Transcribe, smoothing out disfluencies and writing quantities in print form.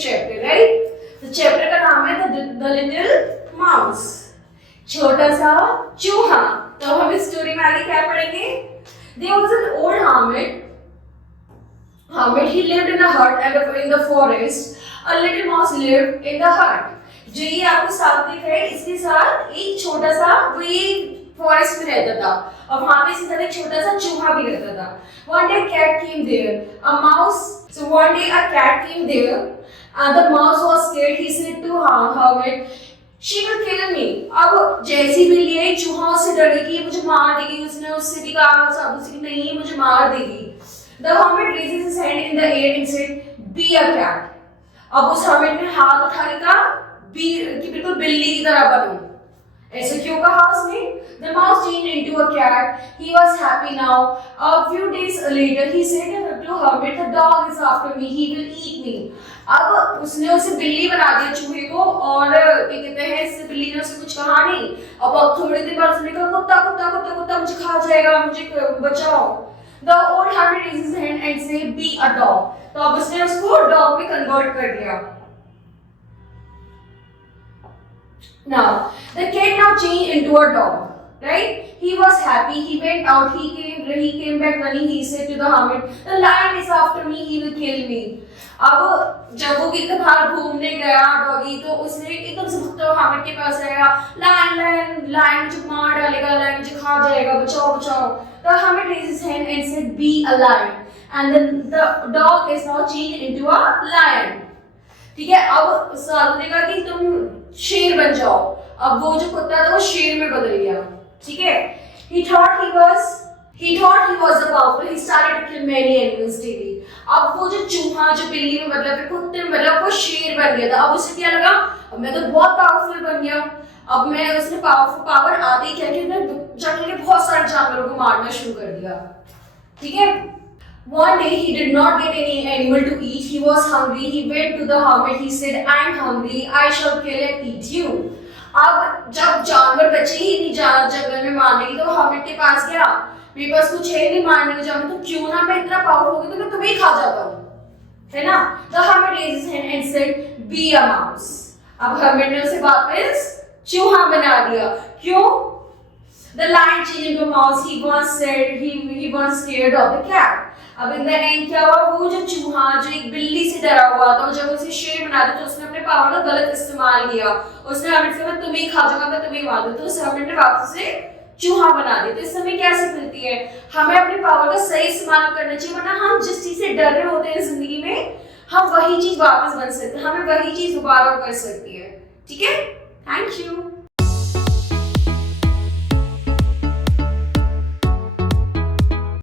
Next chapter, right? तो chapter का नाम है द लिटिल माउस, छोटा सा चूहा। तो हम इस स्टोरी में आगे क्या पढ़ेंगे? There was an old hermit. He lived in a hut and in the forest. A little mouse lived in the hut. जो ये आपको साथ दिख रहा है, इसके साथ एक छोटा सा वो ये फॉरेस्ट में रहता था और वहां पे इसके साथ एक छोटा सा चूहा भी रहता था. One day a cat came there. A mouse. So one day a cat came there. The mouse was scared. He said to hermit, she will kill me. अब जैसी बिल्ली है चूहा उससे डर गई कि ये मुझे मार देगी. उसने उससे भी कहा साबुत कि नहीं ये मुझे मार देगी. The hermit raises his hand in the air and said, "Be a cat." अब उस hermit ने हाथ उठा के कहा कि बिल्कुल बिल्ली की तरह बनो. ऐसे क्यों कहा उसने? The mouse changed into a cat. He was happy now. A few days later, he said to hermit, "The dog is after me. He will eat me." अब उसने उसे बिल्ली बना दिया चूहे को और क्या कहते हैं इससे बिल्ली ने उसे कुछ कहा नहीं. अब थोड़ी देर बाद उसने कहा कुत्ता कुत्ता कुत्ता कुत्ता मुझे खा जाएगा, मुझे बचाओ. The old hermit raises his hand and say, "Be a dog." तो अब उसने उसको डॉग में कन्वर्ट कर दिया. Now the cat now changed into a dog, right? He was happy. He went out. He came back running. He said to the hermit, "The lion is after me. He will kill me." अब जब वो कितने बाहर घूमने गया doggy तो उसने एकदम से भगता हुआ hermit के पास आया. लायन मुझे मार डालेगा, लायन मुझे खा जाएगा, बचाओ बचाओ. The hermit raised his hand and said, "Be a lion." And then the dog is now changed into a lion. ठीक है, अब साधु ने कहा कि तुम शेर बन जाओ. अब वो जो कुत्ता था वो शेर में बदल गया. ठीक है, he thought he was a powerful. He started to kill many animals daily. अब वो जो चूहा जो बिल्ली में बदला फिर कुत्ते में बदला वो शेर बन गया था. अब उसे क्या लगा, अब मैं तो बहुत पावरफुल बन गया. अब मैं उसने पावर आते ही क्या किया, जंगल के बहुत सारे जानवरों को मारना शुरू कर दिया. ठीक है. One day he did not get any animal to eat. He was hungry. He went to the hermit. He said, "I am hungry. I shall kill and eat you." अब जब जानवर बचे ही नहीं जंगल में मारने की तो hermit के पास गया. मेरे पास कुछ है नहीं मारने को जानवर, तो क्यों ना मैं इतना पावरफुल हो गया तो मैं तुम्हें ही खा जाता हूँ, है ना? The hermit raised his hand and said, "Be a mouse." अब hermit ने उसे वापस चूहा बना दिया. क्यों? The lion changed into a mouse. He was scared of the cat. अब इन द एंड क्या हुआ, वो जो चूहा जो एक बिल्ली से डरा हुआ था और जब उसे शेर बना दिया तो उसने अपने पावर का गलत इस्तेमाल किया. उसने hermit से कहा तुम्हें खा जाऊंगा, मैं तुम्हें मार दूं. तो उस hermit ने वापस से चूहा बना दिया. तो इस समय क्या सीख मिलती है, हमें अपने पावर का सही इस्तेमाल करना चाहिए, वरना हम जिस चीज से डर रहे होते हैं जिंदगी में हम वही चीज वापस बन सकते हैं, हमें वही चीज दोबारा कर सकती है. ठीक है.